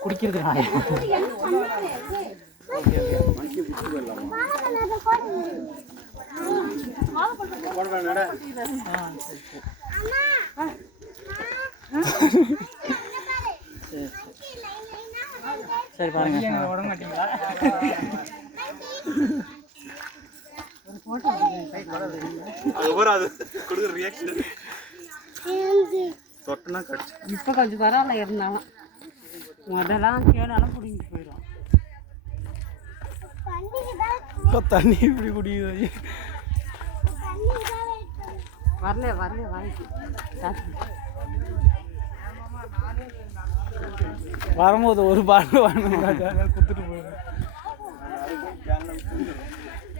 குடிக்கிறது சரி சரி சரி பாருங்க. உடம்பு மாட்டீங்களா அதுக்கப்புறம் அது கொடுக்குற ரியாக்ஷன் தொட்டனா கடிச்சு இப்போ கொஞ்சம் பரவாயில்ல இருந்தாலும். முதலாம் கேடாலும் பிடிங்கி போயிடும் தண்ணி இப்படி குடிக்குது? வரல வரல வாங்கி வரும்போது ஒரு பாட்டில் வாங்கணும் கொடுத்துட்டு போயிடும்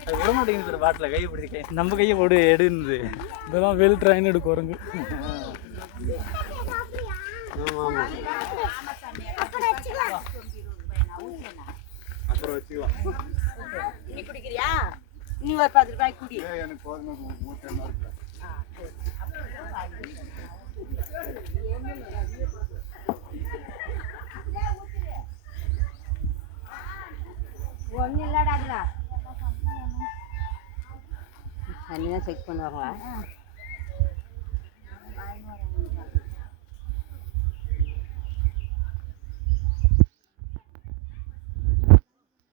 அது விட மாட்டேங்குது பாட்டில் கையை பிடிச்சி கை நம்ம கையை போடு எடுந்து இதெல்லாம் வெல் ட்ரைன் எடுக்க வருங்க அப்புறம் வச்சுக்கலாம் நீ குடிக்கிறியா நீ ஒரு பத்து ரூபாய் குடி எனக்கு போதும் ஒன்றும் இல்லடா அதில். தண்ணி தான் செக் பண்ணுவாங்களா